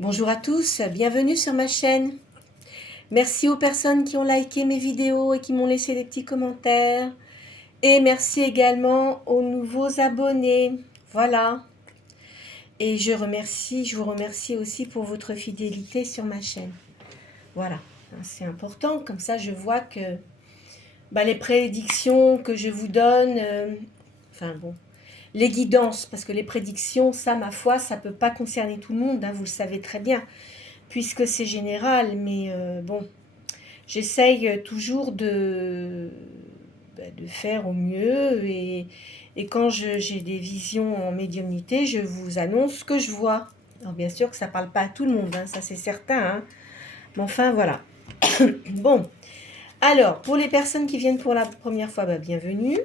Bonjour à tous, bienvenue sur ma chaîne. Merci aux personnes qui ont liké mes vidéos et qui m'ont laissé des petits commentaires. Et merci également aux nouveaux abonnés. Voilà. Et je vous remercie aussi pour votre fidélité sur ma chaîne. Voilà, c'est important. Comme ça, je vois que les prédictions que je vous donne, les guidances, parce que les prédictions, ça, ma foi, ça ne peut pas concerner tout le monde, vous le savez très bien, puisque c'est général, mais j'essaye toujours de faire au mieux, et quand j'ai des visions en médiumnité, je vous annonce ce que je vois. Alors bien sûr que ça ne parle pas à tout le monde, ça c'est certain, mais enfin voilà. Bon, alors pour les personnes qui viennent pour la première fois, bienvenue.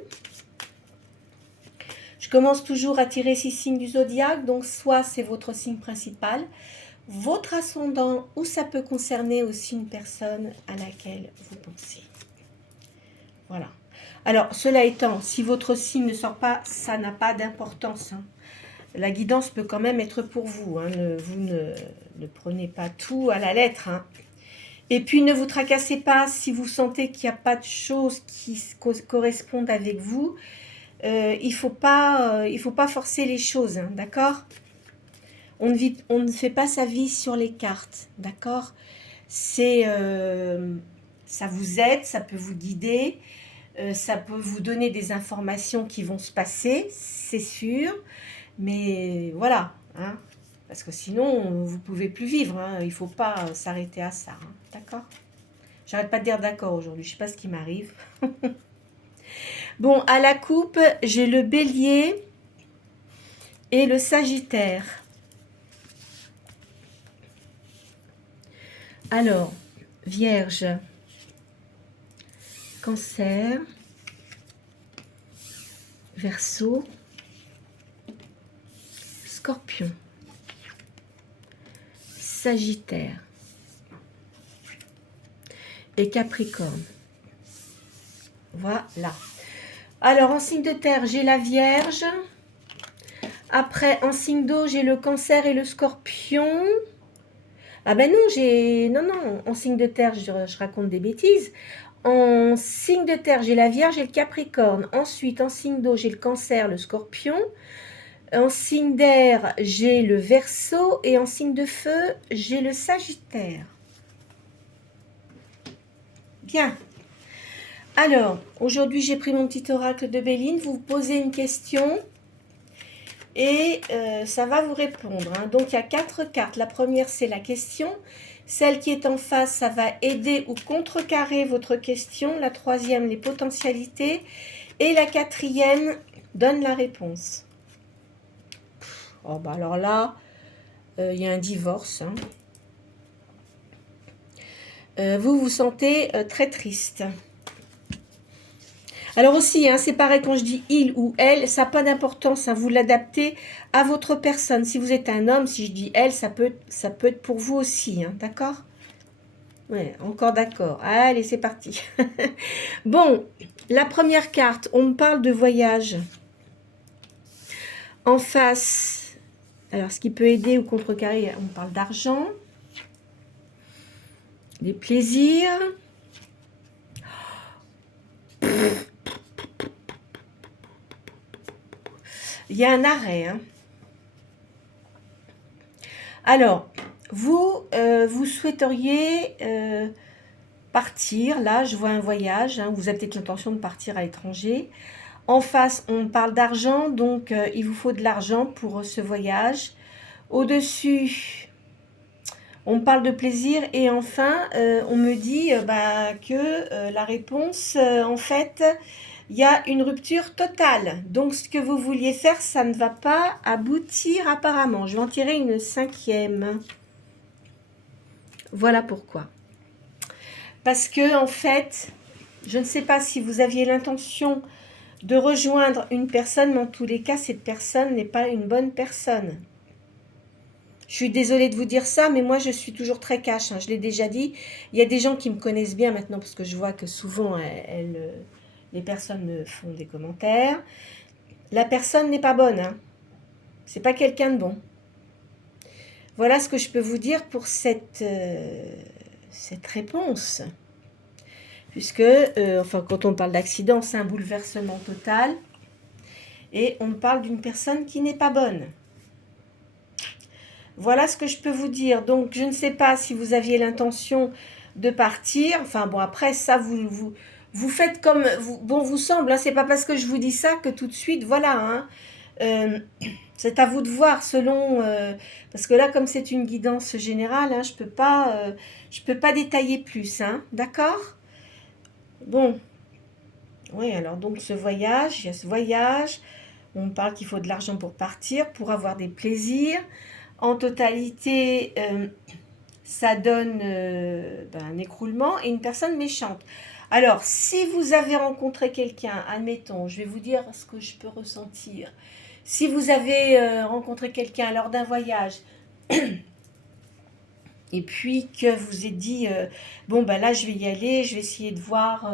Je commence toujours à tirer 6 signes du zodiaque, donc soit c'est votre signe principal, votre ascendant, ou ça peut concerner aussi une personne à laquelle vous pensez. Voilà. Alors, cela étant, si votre signe ne sort pas, ça n'a pas d'importance. La guidance peut quand même être pour vous. Vous ne prenez pas tout à la lettre. Et puis, ne vous tracassez pas si vous sentez qu'il n'y a pas de choses qui correspondent avec vous. Il ne faut pas forcer les choses, d'accord ? On ne fait pas sa vie sur les cartes, d'accord ? Ça vous aide, ça peut vous guider, ça peut vous donner des informations qui vont se passer, c'est sûr, mais voilà, parce que sinon, vous ne pouvez plus vivre, il ne faut pas s'arrêter à ça, d'accord ? J'arrête pas de dire d'accord aujourd'hui, je ne sais pas ce qui m'arrive. Bon, à la coupe, j'ai le bélier et le sagittaire. Alors, vierge, cancer, verseau, scorpion, sagittaire et capricorne. Voilà. Alors, en signe de terre, j'ai la vierge. Après, en signe d'eau, j'ai le cancer et le scorpion. Ah ben non, non, en signe de terre, je raconte des bêtises. En signe de terre, j'ai la vierge et le capricorne. Ensuite, en signe d'eau, j'ai le cancer, le scorpion. En signe d'air, j'ai le verseau. Et en signe de feu, j'ai le sagittaire. Bien. Alors, aujourd'hui, j'ai pris mon petit oracle de Béline. Vous vous posez une question et ça va vous répondre. Donc, il y a 4 cartes. La première, c'est la question. Celle qui est en face, ça va aider ou contrecarrer votre question. La troisième, les potentialités. Et la quatrième donne la réponse. Alors là, il y a un divorce. Vous vous sentez très triste. Alors aussi, c'est pareil quand je dis il ou elle, ça n'a pas d'importance, vous l'adaptez à votre personne. Si vous êtes un homme, si je dis elle, ça peut être pour vous aussi, d'accord ? Ouais, encore d'accord. Allez, c'est parti. Bon, la première carte, on me parle de voyage. En face, alors ce qui peut aider ou contrecarrer, on parle d'argent, des plaisirs. Il y a un arrêt. Alors, vous souhaiteriez partir. Là, je vois un voyage. Vous avez peut-être l'intention de partir à l'étranger. En face, on parle d'argent. Donc, il vous faut de l'argent pour ce voyage. Au-dessus, on parle de plaisir. Et enfin, on me dit que la réponse, en fait, il y a une rupture totale. Donc, ce que vous vouliez faire, ça ne va pas aboutir apparemment. Je vais en tirer une 5e. Voilà pourquoi. Parce que, en fait, je ne sais pas si vous aviez l'intention de rejoindre une personne, mais en tous les cas, cette personne n'est pas une bonne personne. Je suis désolée de vous dire ça, mais moi, je suis toujours très cash. Je l'ai déjà dit. Il y a des gens qui me connaissent bien maintenant, parce que je vois que souvent, les personnes me font des commentaires. La personne n'est pas bonne. C'est pas quelqu'un de bon. Voilà ce que je peux vous dire pour cette réponse. Puisque, enfin, quand on parle d'accident, c'est un bouleversement total. Et on parle d'une personne qui n'est pas bonne. Voilà ce que je peux vous dire. Donc, je ne sais pas si vous aviez l'intention de partir. Enfin, bon, après, ça, vous faites comme bon vous semble. Hein. C'est pas parce que je vous dis ça que tout de suite, voilà. Hein. C'est à vous de voir selon... parce que là, comme c'est une guidance générale, hein, je peux pas détailler plus. Hein, d'accord? Bon. Oui, alors donc ce voyage, il y a ce voyage. On parle qu'il faut de l'argent pour partir, pour avoir des plaisirs. En totalité, ça donne un écroulement et une personne méchante. Alors, si vous avez rencontré quelqu'un, admettons, je vais vous dire ce que je peux ressentir. Si vous avez rencontré quelqu'un lors d'un voyage, et puis que vous êtes dit, bon, ben là, je vais y aller, je vais essayer de voir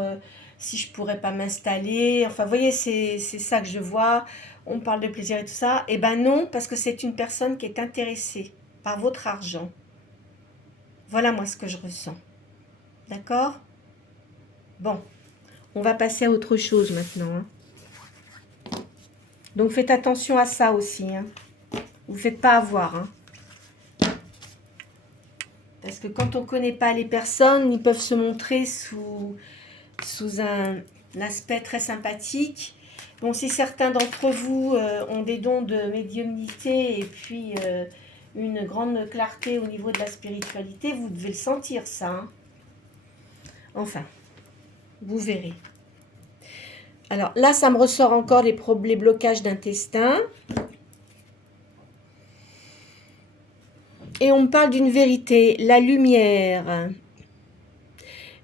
si je pourrais pas m'installer. Enfin, vous voyez, c'est ça que je vois. On parle de plaisir et tout ça. Eh ben non, parce que c'est une personne qui est intéressée par votre argent. Voilà moi ce que je ressens. D'accord? Bon, on va passer à autre chose maintenant. Hein. Donc faites attention à ça aussi. Hein. Vous ne faites pas avoir. Hein. Parce que quand on ne connaît pas les personnes, ils peuvent se montrer sous un aspect très sympathique. Bon, si certains d'entre vous ont des dons de médiumnité et puis une grande clarté au niveau de la spiritualité, vous devez le sentir ça. Hein. Enfin, vous verrez. Alors là, ça me ressort encore les blocages d'intestin. Et on me parle d'une vérité, la lumière.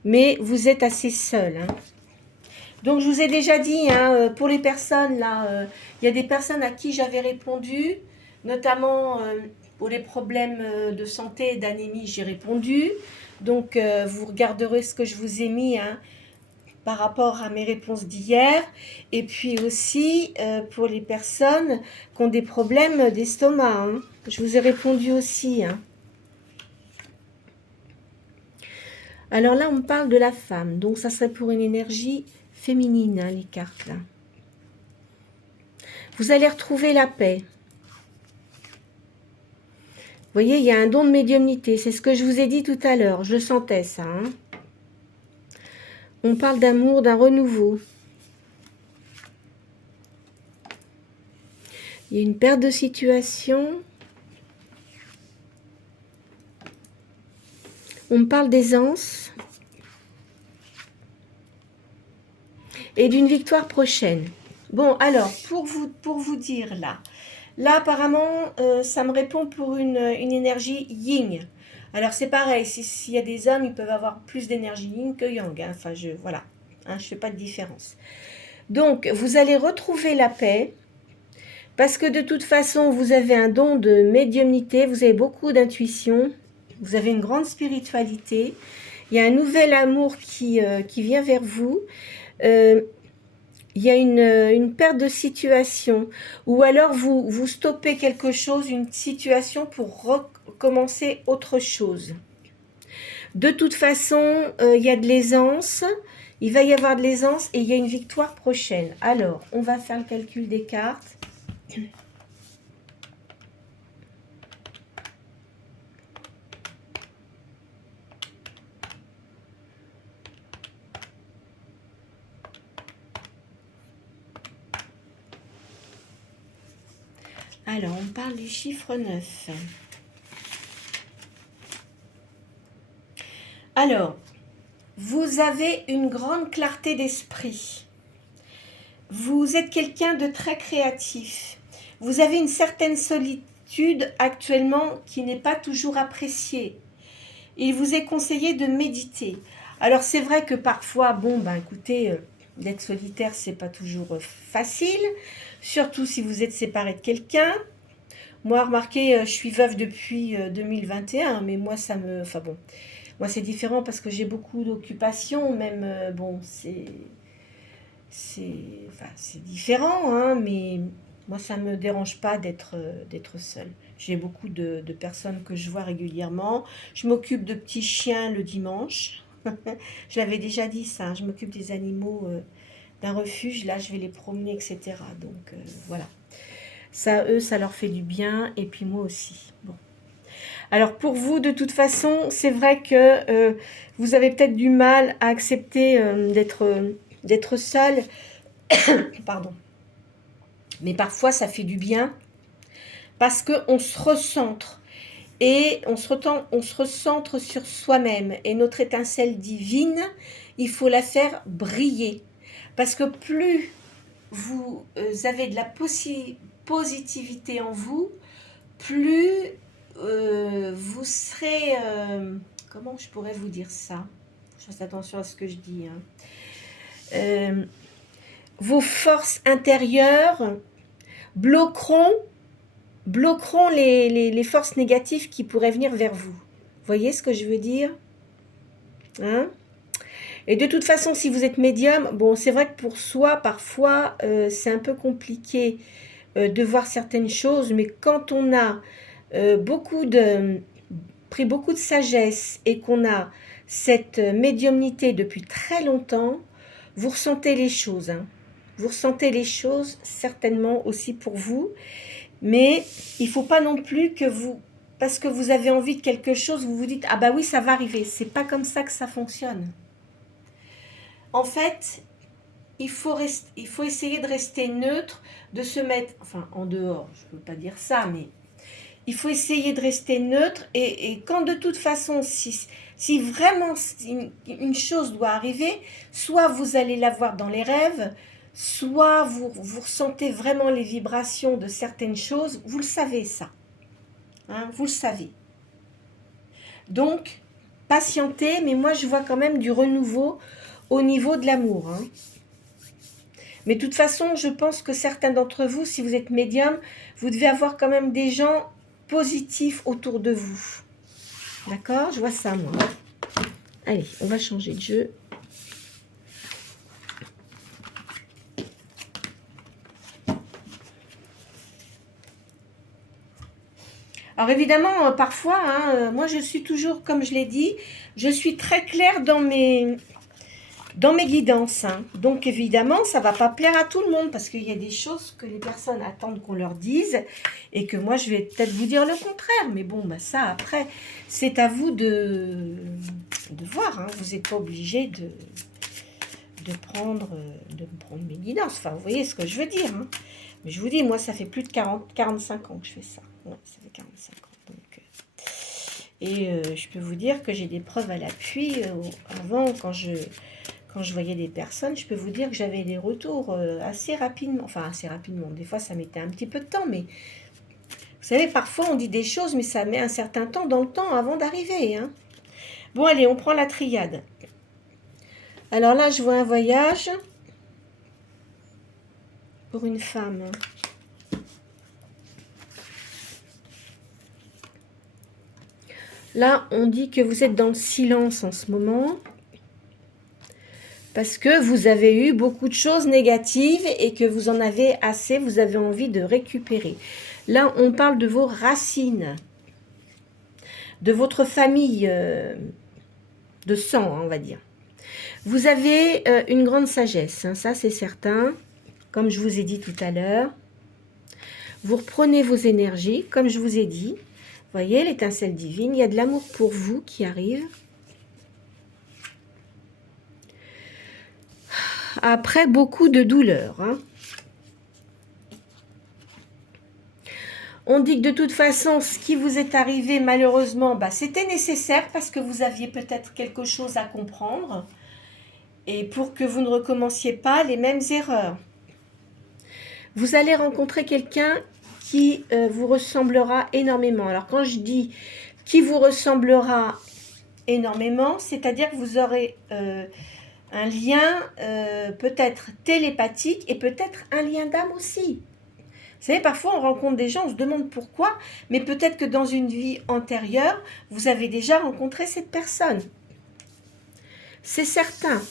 Mais vous êtes assez seul. Hein. Donc je vous ai déjà dit, hein, pour les personnes, là, il y a des personnes à qui j'avais répondu, notamment pour les problèmes de santé et d'anémie, j'ai répondu. Donc vous regarderez ce que je vous ai mis, hein, par rapport à mes réponses d'hier, et puis aussi pour les personnes qui ont des problèmes d'estomac. Hein. Je vous ai répondu aussi. Hein. Alors là, on me parle de la femme, donc ça serait pour une énergie féminine, hein, les cartes là. Vous allez retrouver la paix. Vous voyez, il y a un don de médiumnité, c'est ce que je vous ai dit tout à l'heure, je sentais ça. Hein. On parle d'amour, d'un renouveau. Il y a une perte de situation. On me parle d'aisance. Et d'une victoire prochaine. Bon, alors, pour vous dire là apparemment, ça me répond pour une énergie yin. Alors, c'est pareil, s'il y a des hommes, ils peuvent avoir plus d'énergie yin que yang. Hein. Enfin, voilà, hein, je ne fais pas de différence. Donc, vous allez retrouver la paix, parce que de toute façon, vous avez un don de médiumnité, vous avez beaucoup d'intuition, vous avez une grande spiritualité, il y a un nouvel amour qui vient vers vous. Il y a une perte de situation, ou alors vous stoppez quelque chose, une situation pour recommencer autre chose. De toute façon, il y a de l'aisance, il va y avoir de l'aisance et il y a une victoire prochaine. Alors, on va faire le calcul des cartes. Alors, on parle du chiffre 9. Alors, vous avez une grande clarté d'esprit. Vous êtes quelqu'un de très créatif. Vous avez une certaine solitude actuellement qui n'est pas toujours appréciée. Il vous est conseillé de méditer. Alors, c'est vrai que parfois, bon, ben écoutez, d'être solitaire, c'est pas toujours facile, surtout si vous êtes séparé de quelqu'un. Moi, remarquez, je suis veuve depuis 2021, mais moi, enfin bon, moi, c'est différent parce que j'ai beaucoup d'occupations, même, bon, c'est différent, hein, mais moi, ça ne me dérange pas d'être seule. J'ai beaucoup de personnes que je vois régulièrement. Je m'occupe de petits chiens le dimanche. Je l'avais déjà dit ça, hein, je m'occupe des animaux d'un refuge. Là, je vais les promener, etc. Donc, voilà. Ça, eux, ça leur fait du bien. Et puis moi aussi. Bon. Alors, pour vous, de toute façon, c'est vrai que vous avez peut-être du mal à accepter d'être seul. Pardon. Mais parfois, ça fait du bien. Parce qu'on se recentre. Et on se recentre sur soi-même. Et notre étincelle divine, il faut la faire briller. Parce que plus vous avez de la positivité en vous, plus vous serez... comment je pourrais vous dire ça? Je fasse attention à ce que je dis. Hein. Vos forces intérieures bloqueront les forces négatives qui pourraient venir vers vous. Voyez ce que je veux dire? Hein? Et de toute façon, si vous êtes médium, bon, c'est vrai que pour soi, parfois, c'est un peu compliqué de voir certaines choses, mais quand on a pris beaucoup de sagesse et qu'on a cette médiumnité depuis très longtemps, vous ressentez les choses. Hein. Vous ressentez les choses certainement aussi pour vous. Mais il ne faut pas non plus que vous, parce que vous avez envie de quelque chose, vous vous dites « Ah bah oui, ça va arriver ». C'est pas comme ça que ça fonctionne. En fait, il faut essayer de rester neutre, de se mettre, enfin en dehors, je ne peux pas dire ça, mais il faut essayer de rester neutre et quand de toute façon, si vraiment une chose doit arriver, soit vous allez la voir dans les rêves, soit vous ressentez vraiment les vibrations de certaines choses, vous le savez ça, hein, vous le savez. Donc, patientez, mais moi je vois quand même du renouveau au niveau de l'amour. Hein. Mais de toute façon, je pense que certains d'entre vous, si vous êtes médium, vous devez avoir quand même des gens positifs autour de vous. D'accord? Je vois ça, moi. Allez, on va changer de jeu. Alors évidemment, parfois, hein, moi je suis toujours, comme je l'ai dit, je suis très claire dans mes guidances. Hein. Donc évidemment, ça ne va pas plaire à tout le monde parce qu'il y a des choses que les personnes attendent qu'on leur dise et que moi je vais peut-être vous dire le contraire. Mais bon, bah, ça après, c'est à vous de voir. Hein. Vous n'êtes pas obligé de prendre mes guidances. Enfin, vous voyez ce que je veux dire. Hein. Mais je vous dis, moi ça fait plus de 45 ans que je fais ça. Ouais, ça fait 45 ans. Donc, je peux vous dire que j'ai des preuves à l'appui. Avant, quand je voyais des personnes, je peux vous dire que j'avais des retours assez rapidement. Enfin, assez rapidement. Des fois, ça mettait un petit peu de temps. Mais vous savez, parfois, on dit des choses, mais ça met un certain temps dans le temps avant d'arriver. Hein. Bon, allez, on prend la triade. Alors là, je vois un voyage pour une femme. Là, on dit que vous êtes dans le silence en ce moment parce que vous avez eu beaucoup de choses négatives et que vous en avez assez, vous avez envie de récupérer. Là, on parle de vos racines, de votre famille de sang, on va dire. Vous avez une grande sagesse, hein, ça c'est certain, comme je vous ai dit tout à l'heure. Vous reprenez vos énergies, comme je vous ai dit. Voyez, l'étincelle divine, il y a de l'amour pour vous qui arrive. Après beaucoup de douleur. Hein. On dit que de toute façon, ce qui vous est arrivé, malheureusement, bah, c'était nécessaire parce que vous aviez peut-être quelque chose à comprendre et pour que vous ne recommenciez pas les mêmes erreurs. Vous allez rencontrer quelqu'un qui vous ressemblera énormément. Alors, quand je dis qui vous ressemblera énormément, c'est-à-dire que vous aurez un lien peut-être télépathique et peut-être un lien d'âme aussi. Vous savez, parfois on rencontre des gens, on se demande pourquoi, mais peut-être que dans une vie antérieure, vous avez déjà rencontré cette personne. C'est certain.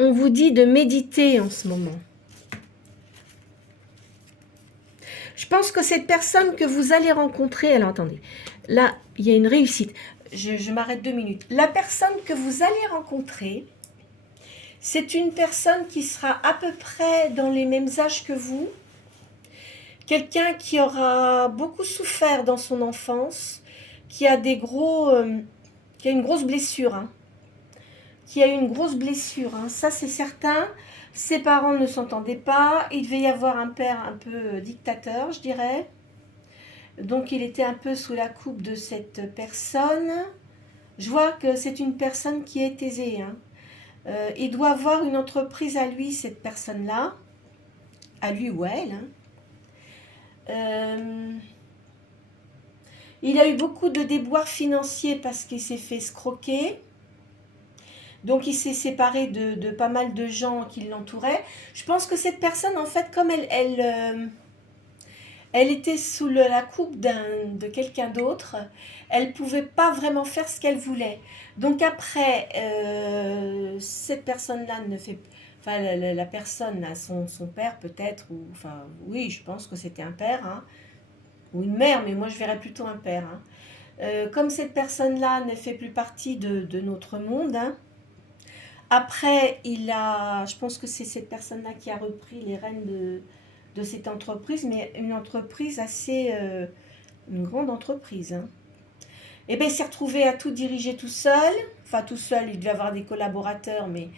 On vous dit de méditer en ce moment. Je pense que cette personne que vous allez rencontrer, alors attendez, là, il y a une réussite. Je m'arrête 2 minutes. La personne que vous allez rencontrer, c'est une personne qui sera à peu près dans les mêmes âges que vous. Quelqu'un qui aura beaucoup souffert dans son enfance, qui a qui a une grosse blessure, hein. Qui a eu une grosse blessure, hein. Ça c'est certain. Ses parents ne s'entendaient pas, il devait y avoir un père un peu dictateur, je dirais. Donc il était un peu sous la coupe de cette personne. Je vois que c'est une personne qui est aisée, hein. Il doit avoir une entreprise à lui, cette personne-là. À lui ou à elle, hein. Il a eu beaucoup de déboires financiers parce qu'il s'est fait escroquer. Donc il s'est séparé de pas mal de gens qui l'entouraient. Je pense que cette personne, en fait, comme elle était sous la coupe de quelqu'un d'autre, elle ne pouvait pas vraiment faire ce qu'elle voulait. Donc après, cette personne-là ne fait... Enfin, la personne a son père peut-être, ou... Enfin, oui, je pense que c'était un père, hein, ou une mère, mais moi je verrais plutôt un père, hein. Comme cette personne-là ne fait plus partie de notre monde, hein, après, je pense que c'est cette personne-là qui a repris les rênes de cette entreprise, mais une entreprise assez, une grande entreprise, hein. Et bien, il s'est retrouvé à tout diriger tout seul. Enfin, tout seul, il devait avoir des collaborateurs, mais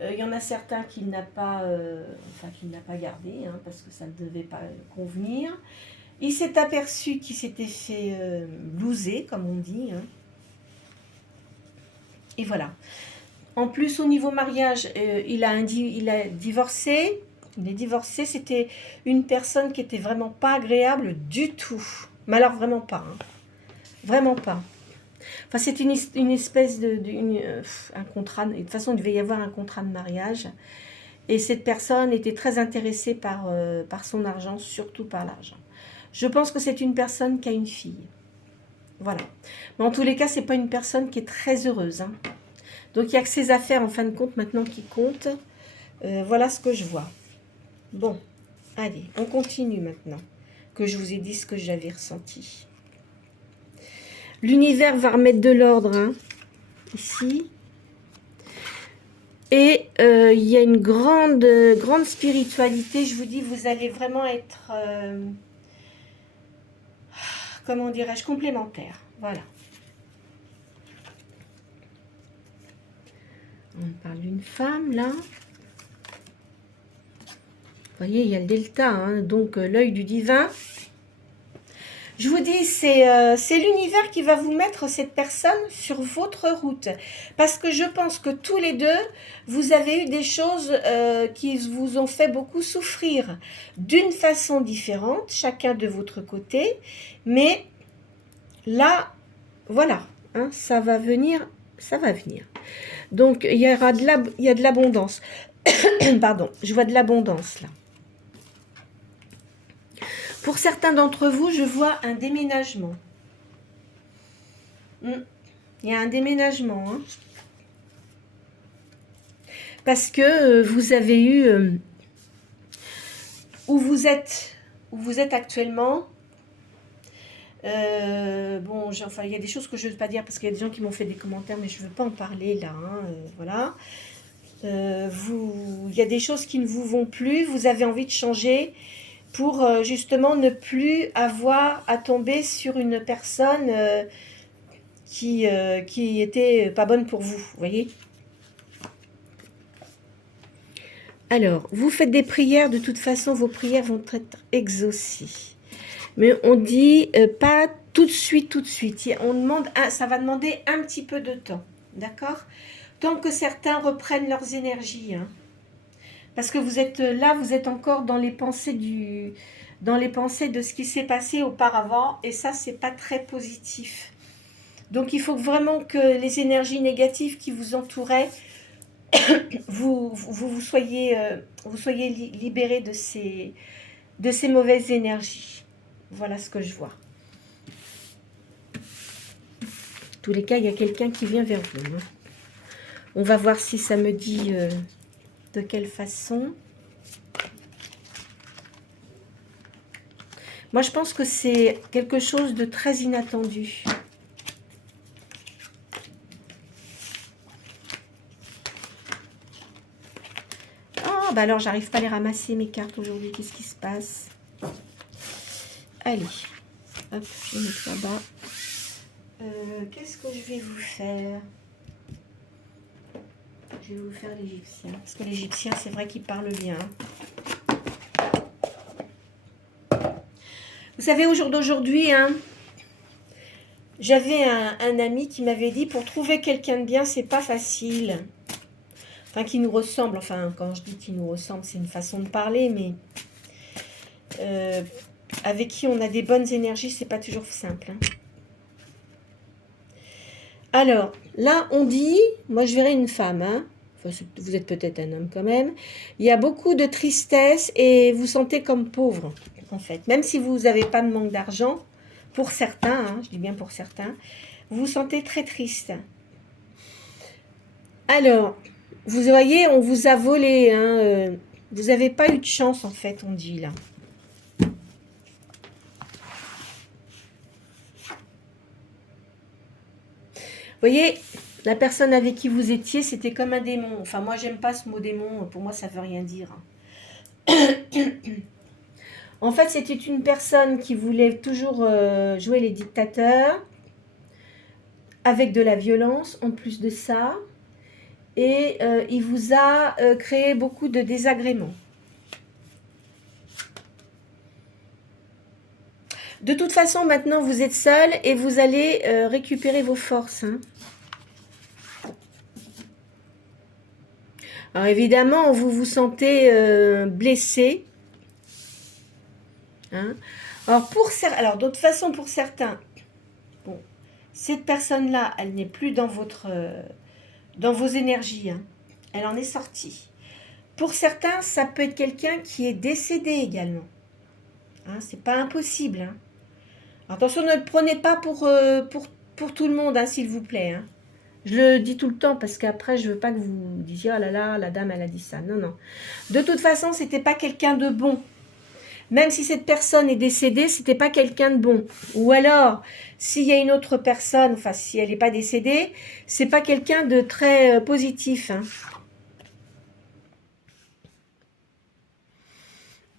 il y en a certains qu'il n'a pas, qu'il n'a pas gardé, hein, parce que ça ne devait pas convenir. Il s'est aperçu qu'il s'était fait loser, comme on dit, hein. Et voilà. En plus, au niveau mariage, il a divorcé. Il est divorcé. C'était une personne qui était vraiment pas agréable du tout. Mais alors vraiment pas, hein. Vraiment pas. Enfin, c'est une espèce un contrat. De toute façon, il devait y avoir un contrat de mariage. Et cette personne était très intéressée par son argent, surtout par l'argent. Je pense que c'est une personne qui a une fille. Voilà. Mais en tous les cas, c'est pas une personne qui est très heureuse, hein. Donc, il n'y a que ses affaires, en fin de compte, maintenant qui comptent. Voilà ce que je vois. Bon, allez, on continue maintenant, que je vous ai dit ce que j'avais ressenti. L'univers va remettre de l'ordre, hein, ici. Et il y a une grande spiritualité. Je vous dis, vous allez vraiment être, comment dirais-je, complémentaire. Voilà. On parle d'une femme, là. Vous voyez, il y a le delta, hein, donc l'œil du divin. Je vous dis, c'est l'univers qui va vous mettre cette personne sur votre route. Parce que je pense que tous les deux, vous avez eu des choses qui vous ont fait beaucoup souffrir. D'une façon différente, chacun de votre côté. Mais là, voilà, hein, ça va venir, ça va venir. Donc, il y a de l'abondance. Pardon, je vois de l'abondance là. Pour certains d'entre vous, je vois un déménagement. Il y a un déménagement, hein. Parce que vous avez eu... où vous êtes actuellement... bon, enfin, il y a des choses que je ne veux pas dire parce qu'il y a des gens qui m'ont fait des commentaires, mais je ne veux pas en parler là, hein, voilà. Il y a des choses qui ne vous vont plus, vous avez envie de changer pour justement ne plus avoir à tomber sur une personne qui était pas bonne pour vous, vous voyez. Alors, vous faites des prières, de toute façon, vos prières vont être exaucées. Mais on dit pas tout de suite. On demande, ça va demander un petit peu de temps, d'accord? Tant que certains reprennent leurs énergies, hein. Parce que vous êtes là, vous êtes encore dans les pensées de ce qui s'est passé auparavant, et ça, c'est pas très positif. Donc, il faut vraiment que les énergies négatives qui vous entouraient, vous soyez libérés de ces mauvaises énergies. Voilà ce que je vois. En tous les cas, il y a quelqu'un qui vient vers vous, hein. On va voir si ça me dit de quelle façon. Moi, je pense que c'est quelque chose de très inattendu. Oh, bah alors, j'arrive pas à les ramasser, mes cartes, aujourd'hui. Qu'est-ce qui se passe? Allez. Hop, je vais mettre là-bas. Qu'est-ce que je vais vous faire? Je vais vous faire l'égyptien. Parce que l'égyptien, c'est vrai qu'il parle bien. Vous savez, au jour d'aujourd'hui, hein, j'avais un ami qui m'avait dit, pour trouver quelqu'un de bien, c'est pas facile. Enfin, qui nous ressemble. Enfin, quand je dis qui nous ressemble, c'est une façon de parler, mais avec qui on a des bonnes énergies, c'est pas toujours simple. Hein. Alors, là, on dit, moi je verrais une femme, hein. Enfin, vous êtes peut-être un homme quand même. Il y a beaucoup de tristesse et vous sentez comme pauvre, en fait. Même si vous n'avez pas de manque d'argent, pour certains, hein, je dis bien pour certains, vous vous sentez très triste. Alors, vous voyez, on vous a volé, hein, vous n'avez pas eu de chance, en fait, on dit là. Vous voyez, la personne avec qui vous étiez, c'était comme un démon. Enfin, moi, j'aime pas ce mot démon. Pour moi, ça veut rien dire. En fait, c'était une personne qui voulait toujours jouer les dictateurs, avec de la violence, en plus de ça. Et il vous a créé beaucoup de désagréments. De toute façon, maintenant, vous êtes seul et vous allez récupérer vos forces. Hein. Alors évidemment, vous vous sentez blessé. Hein. Alors d'autre façon, pour certains, bon, cette personne-là, elle n'est plus dans vos énergies. Hein. Elle en est sortie. Pour certains, ça peut être quelqu'un qui est décédé également. Hein, c'est pas impossible. Hein. Attention, ne le prenez pas pour tout le monde, hein, s'il vous plaît. Hein. Je le dis tout le temps parce qu'après, je veux pas que vous disiez « Oh là là, la dame, elle a dit ça. » Non, non. De toute façon, c'était pas quelqu'un de bon. Même si cette personne est décédée, c'était pas quelqu'un de bon. Ou alors, s'il y a une autre personne, enfin, si elle n'est pas décédée, c'est pas quelqu'un de très positif. Hein.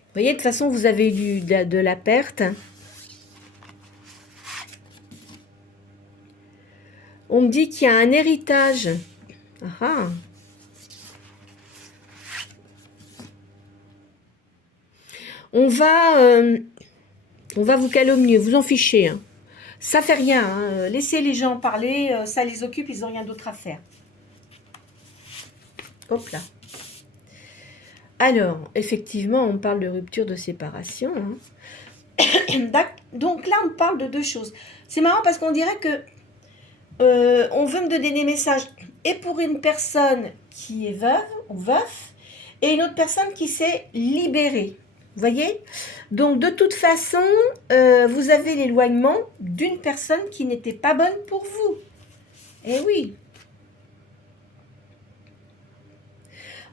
Vous voyez, de toute façon, vous avez eu de la perte. On me dit qu'il y a un héritage. Ah. On va vous calomnier, vous en fichez. Hein. Ça fait rien. Hein. Laissez les gens parler, ça les occupe, ils n'ont rien d'autre à faire. Hop là. Alors, effectivement, on parle de rupture de séparation. Hein. Donc là, on parle de deux choses. C'est marrant parce qu'on dirait que on veut me donner des messages et pour une personne qui est veuve ou veuf et une autre personne qui s'est libérée. Vous voyez? Donc, de toute façon, vous avez l'éloignement d'une personne qui n'était pas bonne pour vous. Eh oui.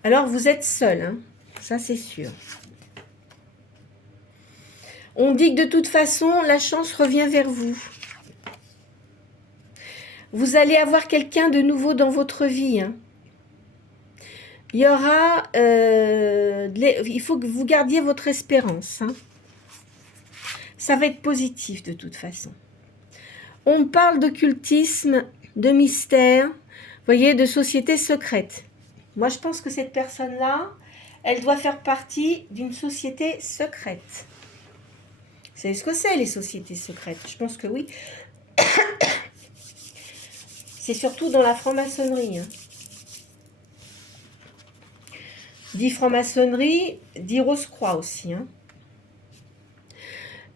Alors, vous êtes seul, hein? Ça, c'est sûr. On dit que de toute façon, la chance revient vers vous. Vous allez avoir quelqu'un de nouveau dans votre vie. Hein. Il y aura... il faut que vous gardiez votre espérance. Hein. Ça va être positif de toute façon. On parle d'occultisme, de mystère, vous voyez, de société secrète. Moi, je pense que cette personne-là, elle doit faire partie d'une société secrète. Vous savez ce que c'est, les sociétés secrètes? Je pense que oui. C'est surtout dans la franc-maçonnerie. Hein. Dit franc-maçonnerie, dit Rose-Croix aussi. Hein.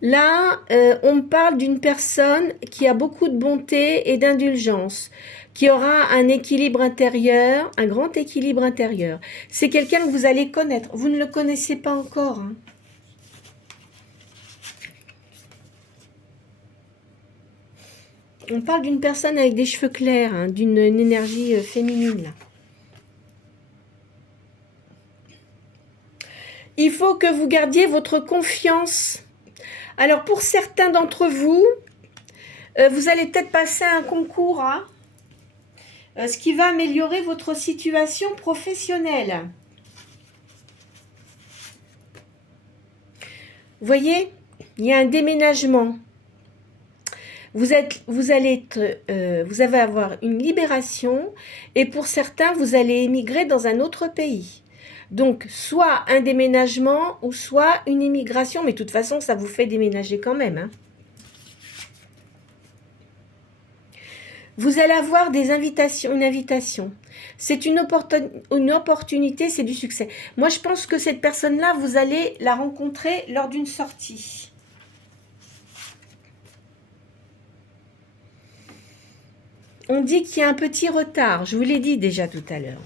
Là, on parle d'une personne qui a beaucoup de bonté et d'indulgence, qui aura un équilibre intérieur, un grand équilibre intérieur. C'est quelqu'un que vous allez connaître. Vous ne le connaissez pas encore. Hein. On parle d'une personne avec des cheveux clairs, hein, d'une énergie féminine. Là. Il faut que vous gardiez votre confiance Alors, pour certains d'entre vous, vous allez peut-être passer un concours, hein, ce qui va améliorer votre situation professionnelle. Vous voyez, il y a un déménagement. Vous allez avoir une libération et pour certains, vous allez émigrer dans un autre pays. Donc, soit un déménagement ou soit une immigration, mais de toute façon, ça vous fait déménager quand même, hein. Vous allez avoir une invitation. C'est une opportunité, c'est du succès. Moi, je pense que cette personne-là, vous allez la rencontrer lors d'une sortie. On dit qu'il y a un petit retard, je vous l'ai dit déjà tout à l'heure.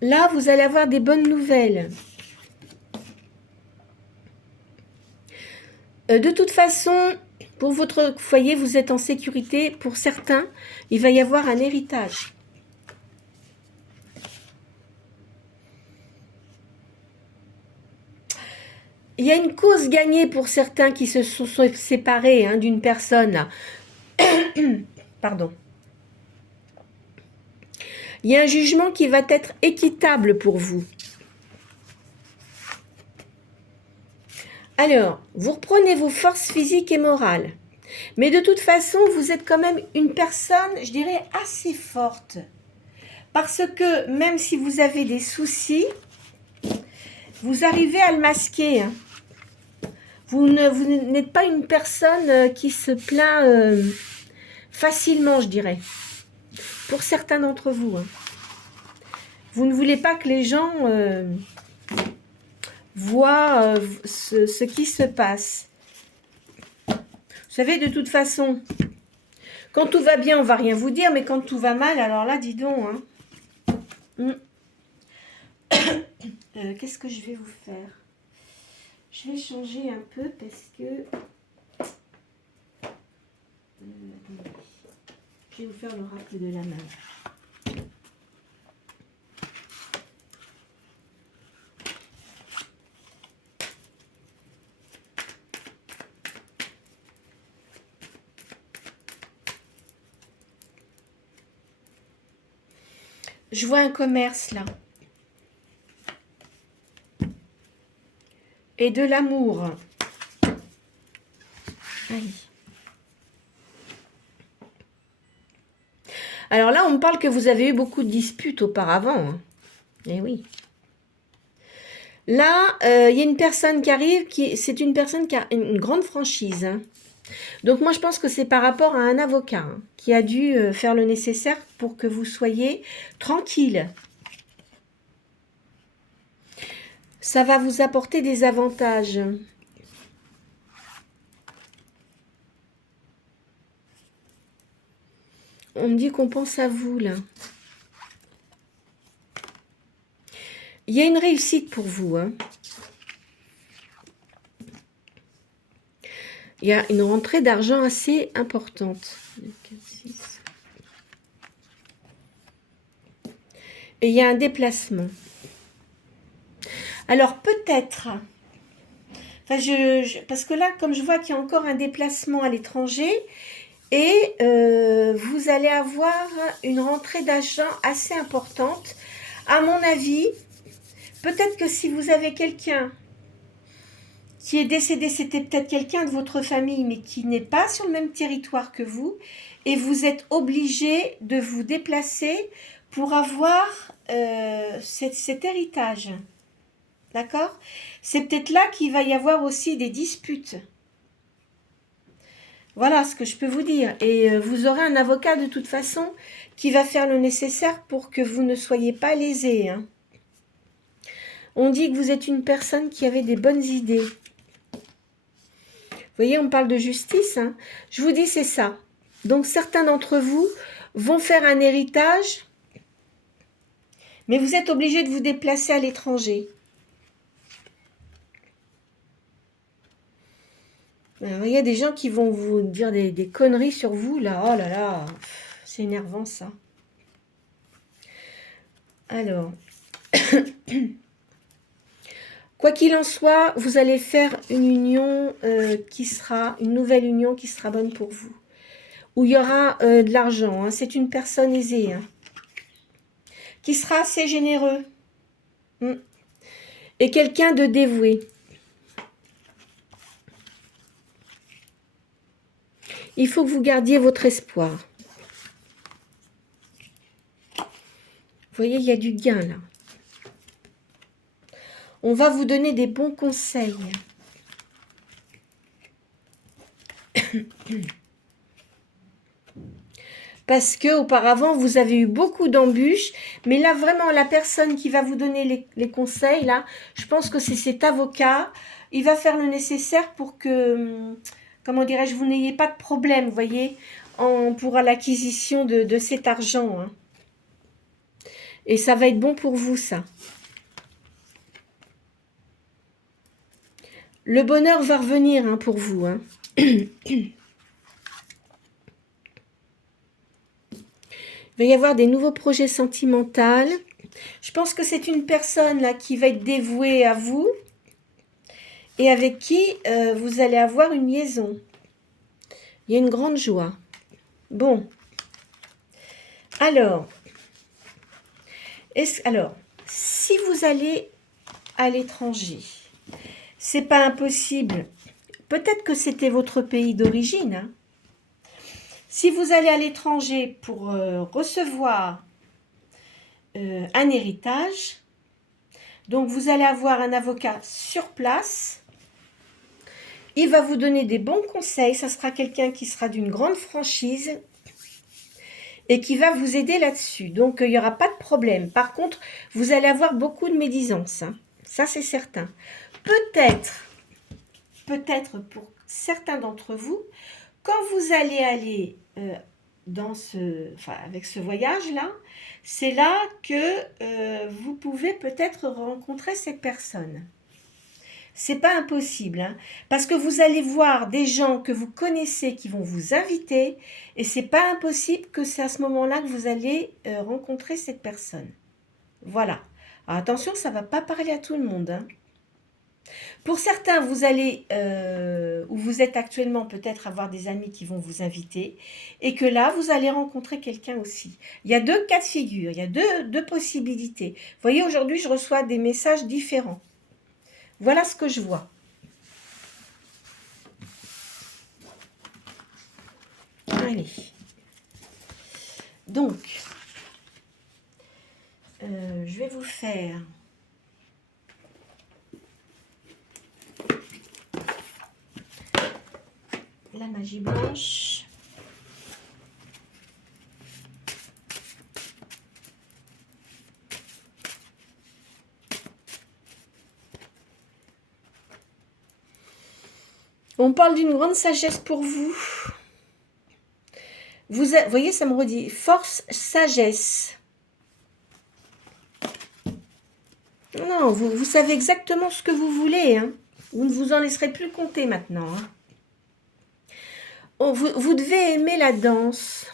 Là, vous allez avoir des bonnes nouvelles. De toute façon, pour votre foyer, vous êtes en sécurité. Pour certains, il va y avoir un héritage. Il y a une cause gagnée pour certains qui se sont séparés, hein, d'une personne. Pardon. Il y a un jugement qui va être équitable pour vous. Alors, vous reprenez vos forces physiques et morales. Mais de toute façon, vous êtes quand même une personne, je dirais, assez forte. Parce que même si vous avez des soucis, vous arrivez à le masquer, hein. Vous n'êtes pas une personne qui se plaint facilement, je dirais. Pour certains d'entre vous, hein. Vous ne voulez pas que les gens voient ce qui se passe. Vous savez, de toute façon, quand tout va bien, on va rien vous dire, mais quand tout va mal, alors là, dis donc, hein. Qu'est-ce que je vais vous faire? Je vais changer un peu parce que... je vais vous faire l'oracle de la main. Je vois un commerce là. Et de l'amour. Allez. Alors là, on me parle que vous avez eu beaucoup de disputes auparavant, hein. Eh oui. Là, il y a une personne qui arrive, c'est une personne qui a une grande franchise, hein. Donc moi, je pense que c'est par rapport à un avocat, hein, qui a dû faire le nécessaire pour que vous soyez tranquille. Ça va vous apporter des avantages. On me dit qu'on pense à vous, là. Il y a une réussite pour vous, hein. Il y a une rentrée d'argent assez importante. 2, 4, 6. Et il y a un déplacement. Alors peut-être, enfin parce que là, comme je vois qu'il y a encore un déplacement à l'étranger, et vous allez avoir une rentrée d'argent assez importante. À mon avis, peut-être que si vous avez quelqu'un qui est décédé, c'était peut-être quelqu'un de votre famille, mais qui n'est pas sur le même territoire que vous, et vous êtes obligé de vous déplacer pour avoir cet héritage. D'accord? C'est peut-être là qu'il va y avoir aussi des disputes. Voilà ce que je peux vous dire. Et vous aurez un avocat de toute façon qui va faire le nécessaire pour que vous ne soyez pas lésés, hein. On dit que vous êtes une personne qui avait des bonnes idées. Vous voyez, on parle de justice, hein. Je vous dis, c'est ça. Donc, certains d'entre vous vont faire un héritage, mais vous êtes obligé de vous déplacer à l'étranger. Alors, il y a des gens qui vont vous dire des conneries sur vous, là. Oh là là, c'est énervant, ça. Alors, Quoi qu'il en soit, vous allez faire une union une nouvelle union qui sera bonne pour vous. Où il y aura de l'argent. Hein. C'est une personne aisée. Hein, qui sera assez généreux. Et quelqu'un de dévoué. Il faut que vous gardiez votre espoir. Vous voyez, il y a du gain là. On va vous donner des bons conseils. Parce que auparavant vous avez eu beaucoup d'embûches, mais là vraiment la personne qui va vous donner les conseils, là, je pense que c'est cet avocat. Il va faire le nécessaire pour que, comment dirais-je, vous n'ayez pas de problème, vous voyez, pour l'acquisition de cet argent. Hein. Et ça va être bon pour vous, ça. Le bonheur va revenir hein, pour vous. Hein. Il va y avoir des nouveaux projets sentimentaux. Je pense que c'est une personne là qui va être dévouée à vous et avec qui vous allez avoir une liaison. Il y a une grande joie. Bon. Alors, si vous allez à l'étranger, c'est pas impossible. Peut-être que c'était votre pays d'origine. Hein. Si vous allez à l'étranger pour recevoir un héritage, donc vous allez avoir un avocat sur place. Il va vous donner des bons conseils. Ça sera quelqu'un qui sera d'une grande franchise et qui va vous aider là-dessus. Donc, il n'y aura pas de problème. Par contre, vous allez avoir beaucoup de médisance. Hein. Ça, c'est certain. Peut-être pour certains d'entre vous, quand vous allez aller avec ce voyage-là, c'est là que vous pouvez peut-être rencontrer cette personne. C'est pas impossible, hein, parce que vous allez voir des gens que vous connaissez qui vont vous inviter, et c'est pas impossible que c'est à ce moment-là que vous allez rencontrer cette personne. Voilà. Alors attention, ça va pas parler à tout le monde. Hein. Pour certains, vous allez, où vous êtes actuellement, peut-être avoir des amis qui vont vous inviter, et que là, vous allez rencontrer quelqu'un aussi. Il y a deux cas de figure, il y a deux possibilités. Vous voyez, aujourd'hui, je reçois des messages différents. Voilà ce que je vois. Allez. Donc, je vais vous faire la magie blanche. On parle d'une grande sagesse pour vous. Vous voyez, ça me redit force, sagesse. Non, vous savez exactement ce que vous voulez. Hein. Vous ne vous en laisserez plus compter maintenant. Hein. Oh, vous devez aimer la danse.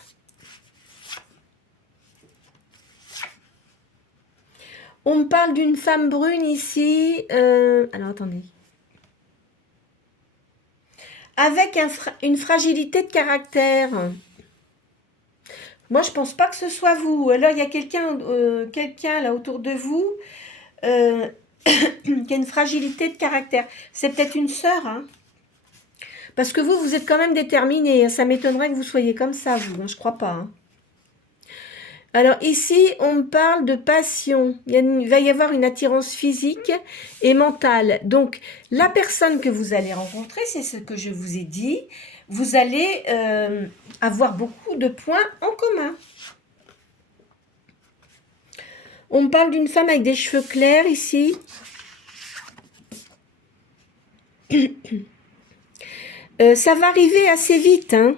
On me parle d'une femme brune ici. Alors, attendez. Avec une fragilité de caractère. Moi, je pense pas que ce soit vous. Alors, il y a quelqu'un là autour de vous qui a une fragilité de caractère. C'est peut-être une sœur, hein. Parce que vous êtes quand même déterminé. Ça m'étonnerait que vous soyez comme ça, vous. Hein, je crois pas. Hein. Alors ici, on me parle de passion. Il va y avoir une attirance physique et mentale. Donc, la personne que vous allez rencontrer, c'est ce que je vous ai dit. Vous allez avoir beaucoup de points en commun. On me parle d'une femme avec des cheveux clairs ici. Ça va arriver assez vite, hein.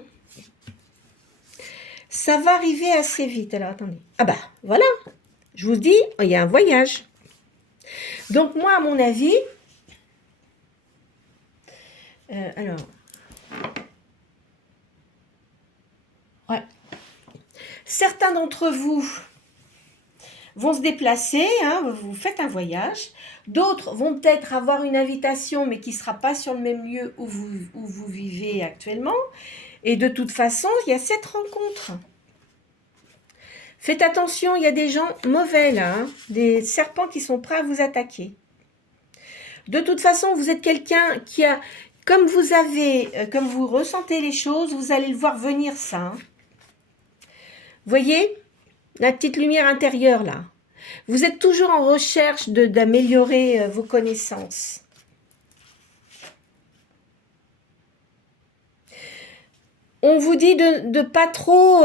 Ça va arriver assez vite. Alors, attendez. Ah bah, voilà. Je vous dis, il y a un voyage. Donc, moi, à mon avis... Ouais. Certains d'entre vous vont se déplacer, hein, vous faites un voyage. D'autres vont peut-être avoir une invitation, mais qui ne sera pas sur le même lieu où vous vivez actuellement. Et de toute façon, il y a cette rencontre. Faites attention, il y a des gens mauvais là, hein, des serpents qui sont prêts à vous attaquer. De toute façon, vous êtes quelqu'un qui a, comme vous ressentez les choses, vous allez le voir venir ça. Hein. Voyez la petite lumière intérieure là. Vous êtes toujours en recherche d'améliorer vos connaissances. On vous dit de ne pas trop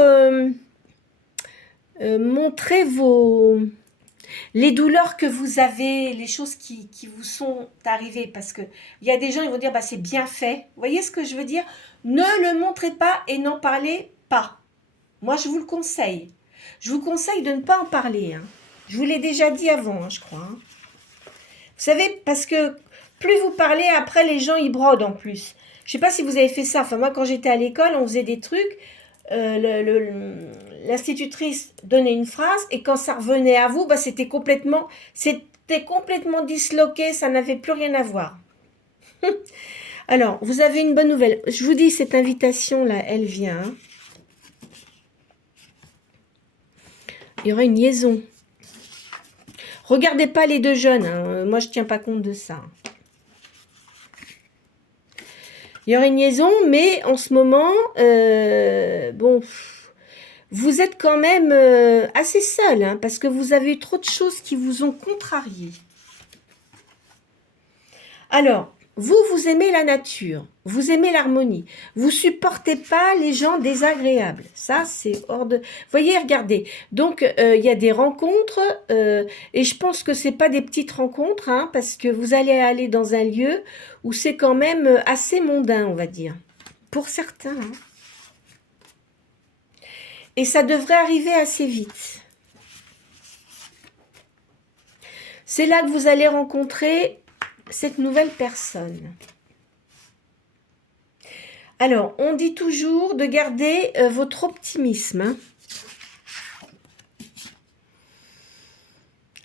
montrer les douleurs que vous avez, les choses qui vous sont arrivées. Parce qu'il y a des gens, ils vont dire, bah, c'est bien fait. Vous voyez ce que je veux dire? Ne le montrez pas et n'en parlez pas. Moi, je vous le conseille. Je vous conseille de ne pas en parler. Hein. Je vous l'ai déjà dit avant, hein, je crois. Hein. Vous savez, parce que plus vous parlez, après, les gens, ils brodent en plus. Je ne sais pas si vous avez fait ça. Enfin, moi, quand j'étais à l'école, on faisait des trucs. L'institutrice donnait une phrase et quand ça revenait à vous, bah, c'était complètement disloqué, ça n'avait plus rien à voir. Alors, vous avez une bonne nouvelle. Je vous dis, cette invitation-là, elle vient. Hein. Il y aura une liaison. Regardez pas les deux jeunes. Hein. Moi, je tiens pas compte de ça. Il y aura une liaison, mais en ce moment, bon, vous êtes quand même assez seul, hein, parce que vous avez eu trop de choses qui vous ont contrarié. Alors, vous aimez la nature, vous aimez l'harmonie, vous supportez pas les gens désagréables. Ça, c'est hors de... Voyez, regardez. Donc, il y a des rencontres, et je pense que c'est pas des petites rencontres, hein, parce que vous allez aller dans un lieu où c'est quand même assez mondain, on va dire. Pour certains. Hein. Et ça devrait arriver assez vite. C'est là que vous allez rencontrer cette nouvelle personne. Alors, on dit toujours de garder votre optimisme. Hein.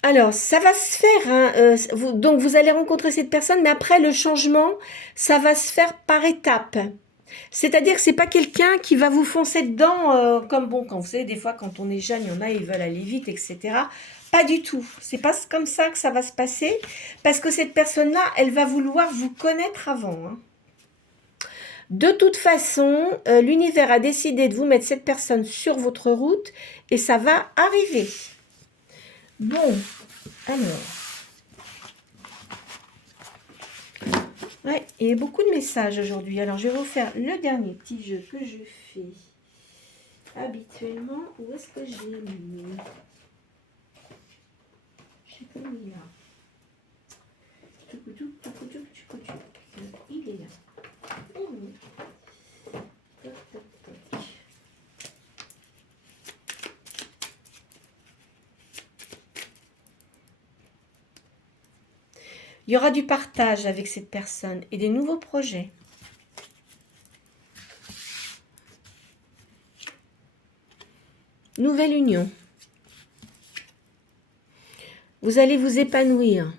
Alors, ça va se faire. Hein, donc, vous allez rencontrer cette personne, mais après, le changement, ça va se faire par étapes. C'est-à-dire que c'est pas quelqu'un qui va vous foncer dedans, comme bon, quand vous savez, des fois, quand on est jeune, il y en a, ils veulent aller vite, etc. Pas du tout. C'est pas comme ça que ça va se passer, parce que cette personne-là, elle va vouloir vous connaître avant. Hein. De toute façon, l'univers a décidé de vous mettre cette personne sur votre route, et ça va arriver. Bon, alors... Ouais, il y a beaucoup de messages aujourd'hui. Alors, je vais vous faire le dernier petit jeu que je fais habituellement. Où est-ce que je l'ai mis? Je sais pas où il est là. Il est là. Toc, toc, toc. Il y aura du partage avec cette personne et des nouveaux projets. Nouvelle union. Vous allez vous épanouir.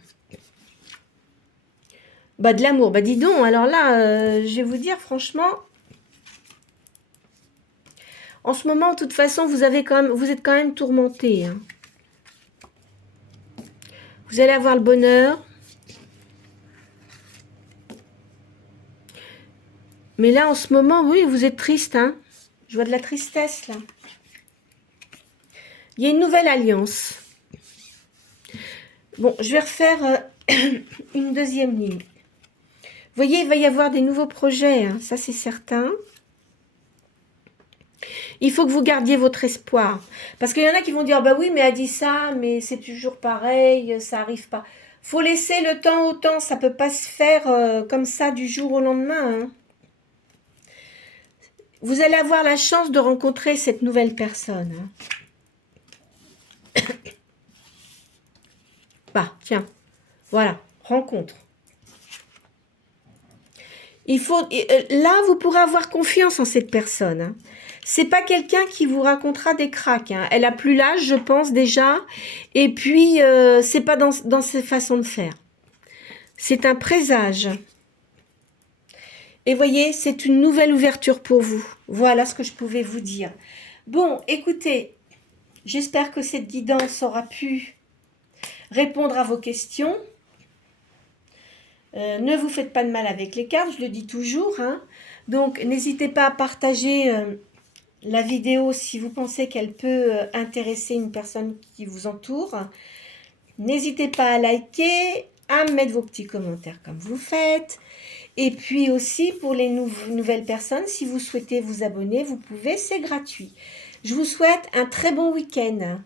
Bah de l'amour, bah dis donc, alors là, je vais vous dire franchement, en ce moment, de toute façon, vous êtes quand même tourmenté. Hein. Vous allez avoir le bonheur. Mais là, en ce moment, oui, vous êtes triste. Hein. Je vois de la tristesse, là. Il y a une nouvelle alliance. Bon, je vais refaire une deuxième ligne. Vous voyez, il va y avoir des nouveaux projets, hein, ça c'est certain. Il faut que vous gardiez votre espoir. Parce qu'il y en a qui vont dire, bah oui, mais elle dit ça, mais c'est toujours pareil, ça n'arrive pas. Il faut laisser le temps au temps, ça ne peut pas se faire comme ça du jour au lendemain. Hein. Vous allez avoir la chance de rencontrer cette nouvelle personne. Hein. Bah, tiens, voilà, rencontre. Là, vous pourrez avoir confiance en cette personne. Hein. C'est pas quelqu'un qui vous racontera des cracks. Hein. Elle a plus l'âge, je pense déjà. Et puis, c'est pas dans ses façons de faire. C'est un présage. Et voyez, c'est une nouvelle ouverture pour vous. Voilà ce que je pouvais vous dire. Bon, écoutez, j'espère que cette guidance aura pu répondre à vos questions. Ne vous faites pas de mal avec les cartes, je le dis toujours. Hein. Donc, n'hésitez pas à partager la vidéo si vous pensez qu'elle peut intéresser une personne qui vous entoure. N'hésitez pas à liker, à mettre vos petits commentaires comme vous faites. Et puis aussi, pour les nouvelles personnes, si vous souhaitez vous abonner, vous pouvez, c'est gratuit. Je vous souhaite un très bon week-end.